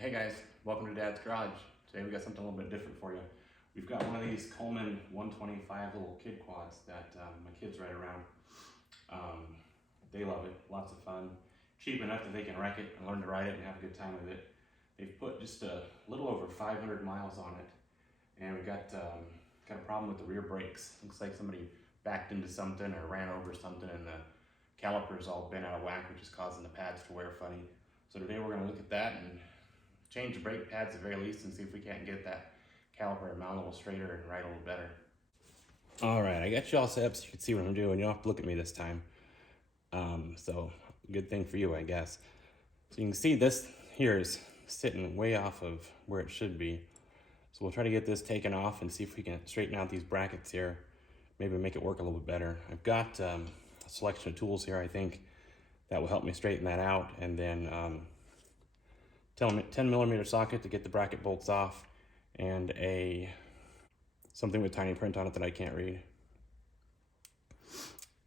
Hey guys, welcome to Dad's Garage. Today we got something a little bit different for you. We've got one of these Coleman 125 little kid quads that my kids ride around. They love it, lots of fun. Cheap enough that they can wreck it and learn to ride it and have a good time with it. They've put just a little over 500 miles on it, and we got a problem with the rear brakes. Looks like somebody backed into something or ran over something, and the caliper's all bent out of whack, which is causing the pads to wear funny. So today we're going to look at that and change the brake pads at the very least and see if we can't get that caliper mount a little straighter and ride a little better. All right, I got you all set up so you can see what I'm doing. You don't have to look at me this time. So good thing for you, I guess. So you can see this here is sitting way off of where it should be. So we'll try to get this taken off and see if we can straighten out these brackets here. Maybe make it work a little bit better. I've got a selection of tools here, I think, that will help me straighten that out. And then 10 millimeter socket to get the bracket bolts off, and something with tiny print on it that I can't read.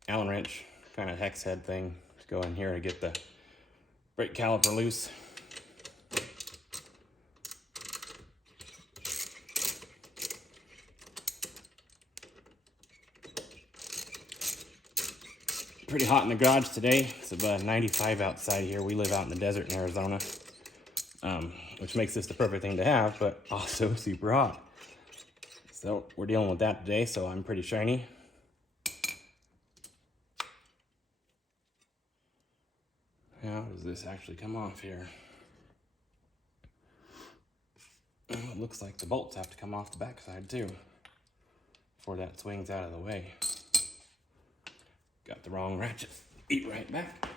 Allen wrench, kind of hex head thing. Just go in here to get the brake caliper loose. Pretty hot in the garage today. It's about 95 outside here. We live out in the desert in Arizona, which makes this the perfect thing to have, but also super hot. So we're dealing with that today, so I'm pretty shiny. How does this actually come off here? It looks like the bolts have to come off the backside too, before that swings out of the way. Got the wrong ratchet. Eat right back.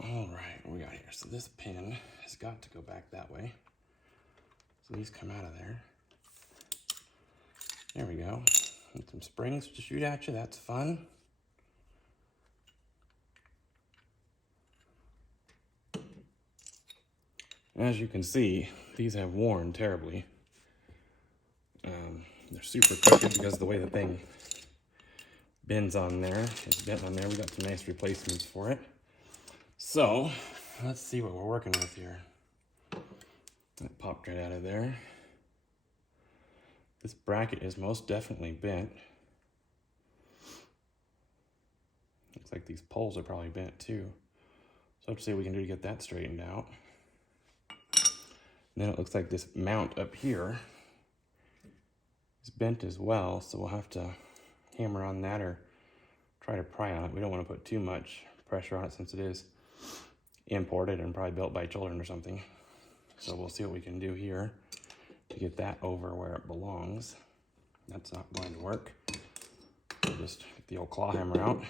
All right, what we got here? So this pin has got to go back that way. So these come out of there. There we go. And some springs to shoot at you, that's fun. As you can see, these have worn terribly. They're super crooked because of the way the thing bends on there. It's bent on there. We got some nice replacements for it. So let's see what we're working with here. That popped right out of there. This bracket is most definitely bent. Looks like these poles are probably bent too. So let's see what we can do to get that straightened out. And then it looks like this mount up here is bent as well, so we'll have to hammer on that or try to pry on it. We don't want to put too much pressure on it since it is imported and probably built by children or something. So we'll see what we can do here to get that over where it belongs. That's not going to work. We'll just get the old claw hammer out.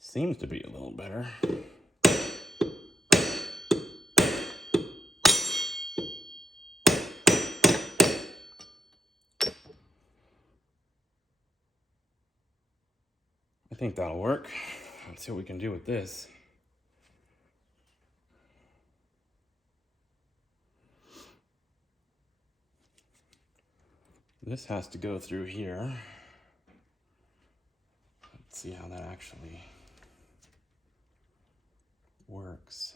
Seems to be a little better. I think that'll work. Let's see what we can do with this. This has to go through here. Let's see how that actually works.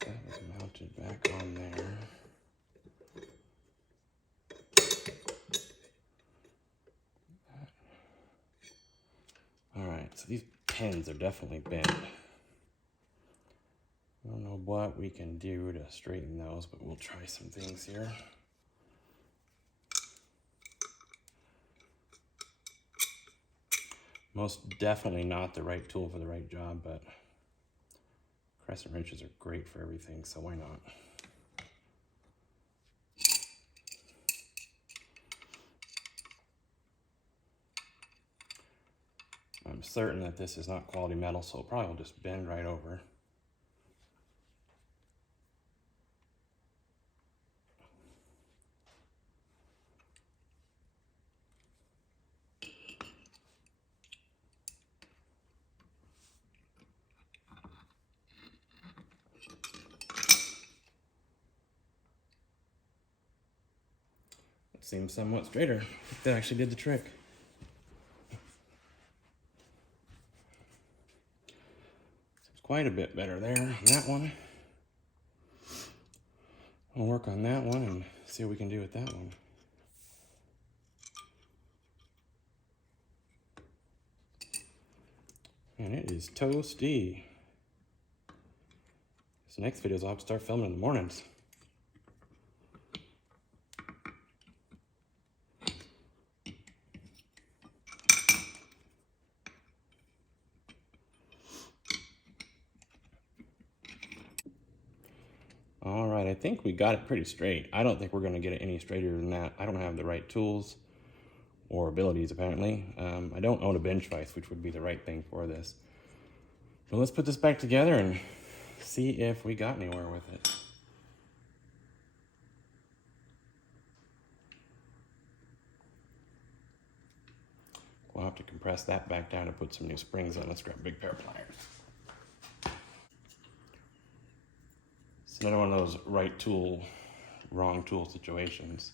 That was mounted back on there. All right. Alright, so these pins are definitely bent. I don't know what we can do to straighten those, but we'll try some things here. Most definitely not the right tool for the right job, but crescent wrenches are great for everything, so why not? I'm certain that this is not quality metal, so it probably will just bend right over. It seems somewhat straighter. That actually did the trick. It's quite a bit better there on that one. We'll work on that one and see what we can do with that one. And it is toasty. So next videos I'll have to start filming in the mornings. All right, I think we got it pretty straight. I don't think we're gonna get it any straighter than that. I don't have the right tools or abilities, apparently. I don't own a bench vise, which would be the right thing for this. But let's put this back together and see if we got anywhere with it. We'll have to compress that back down to put some new springs on. Let's grab a big pair of pliers. It's another one of those right tool, wrong tool situations.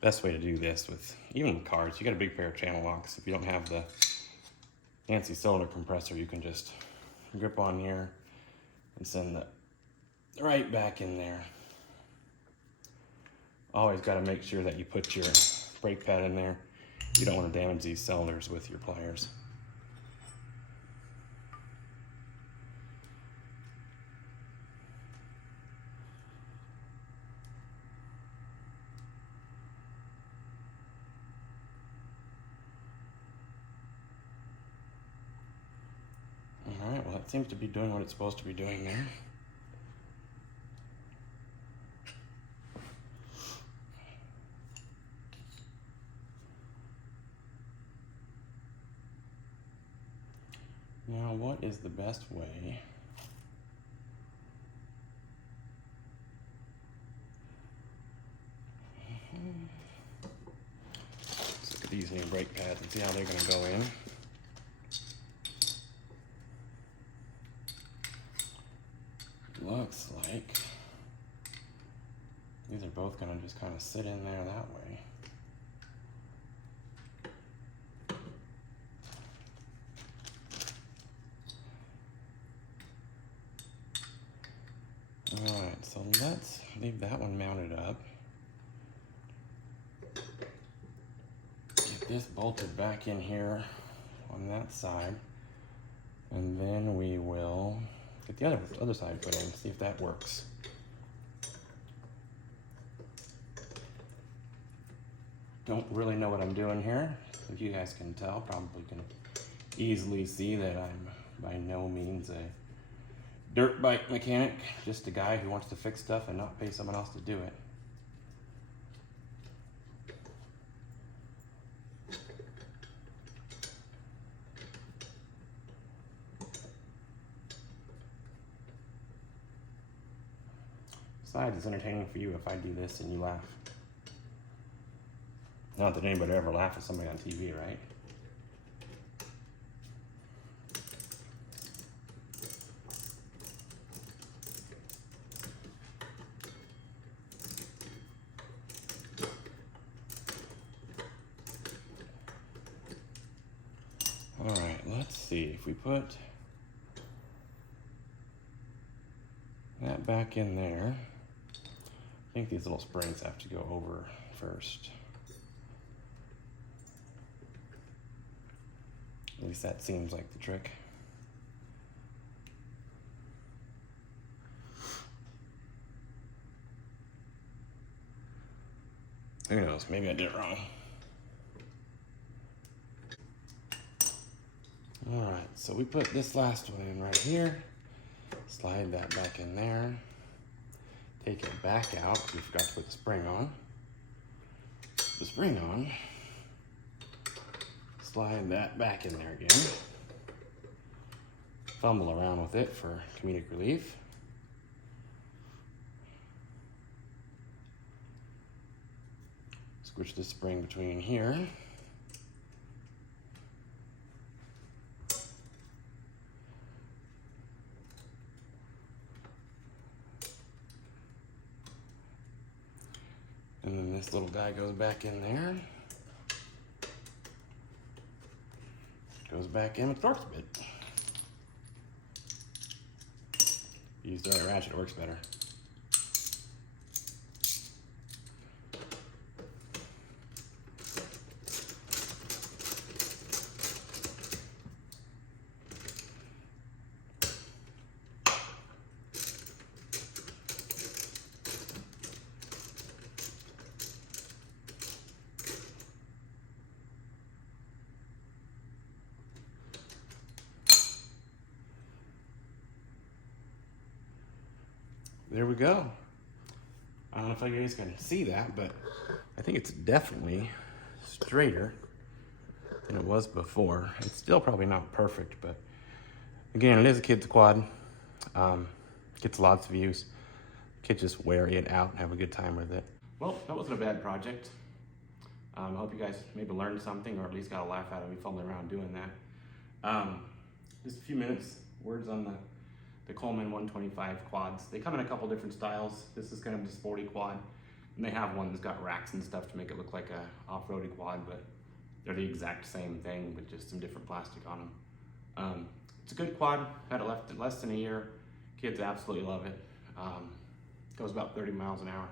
Best way to do this with, even with cars, you got a big pair of channel locks. If you don't have the fancy cylinder compressor, you can just grip on here and send the right back in there. Always got to make sure that you put your brake pad in there. You don't want to damage these cylinders with your pliers. All right, well, that seems to be doing what it's supposed to be doing there. Now, what is the best way? Let's look at these new brake pads and see how they're going to go in. Looks like these are both going to just kind of sit in there that way. Alright, so let's leave that one mounted up. Get this bolted back in here on that side. And then we will get the other side put in, see if that works. Don't really know what I'm doing here. If you guys can tell, probably can easily see that I'm by no means a dirt bike mechanic, just a guy who wants to fix stuff and not pay someone else to do it. Besides, it's entertaining for you if I do this and you laugh. Not that anybody ever laughs at somebody on TV, right? All right, let's see if we put that back in there. I think these little springs have to go over first. At least that seems like the trick. Who knows, maybe I did it wrong. All right, so we put this last one in right here. Slide that back in there. Take it back out, because we forgot to put the spring on. Put the spring on. Slide that back in there again. Fumble around with it for comedic relief. Squish the spring between here. And then this little guy goes back in there. Goes back in with the Torx bit. Use the right ratchet, it works better. There we go. I don't know if you guys can see that, but I think it's definitely straighter than it was before. It's still probably not perfect, but again, it is a kid's quad. Gets lots of views. Kids just wear it out and have a good time with it. Well, that wasn't a bad project. I hope you guys maybe learned something or at least got a laugh out of me fumbling around doing that. Just a few minutes, words on the Coleman 125 quads. They come in a couple different styles. This is kind of the sporty quad, and they have one that's got racks and stuff to make it look like a off-roady quad, but they're the exact same thing with just some different plastic on them. It's a good quad. Had it less than a year. Kids absolutely love it. Goes about 30 miles an hour.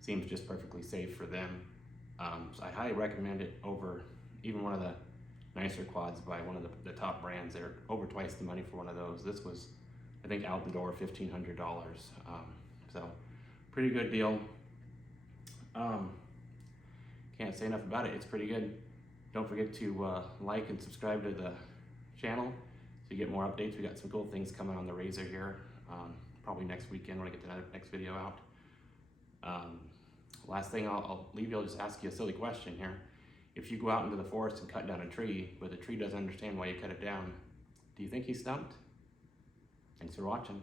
Seems just perfectly safe for them. So I highly recommend it over even one of the nicer quads by one of the top brands. They're over twice the money for one of those. This was, I think, out the door $1,500. So pretty good deal. Can't say enough about it. It's pretty good. Don't forget to like and subscribe to the channel so you get more updates. We got some cool things coming on the Razor here. Probably next weekend when I get the next video out. Last thing I'll leave you, I'll just ask you a silly question here. If you go out into the forest and cut down a tree, but the tree doesn't understand why you cut it down, do you think he's stumped? Thanks for watching.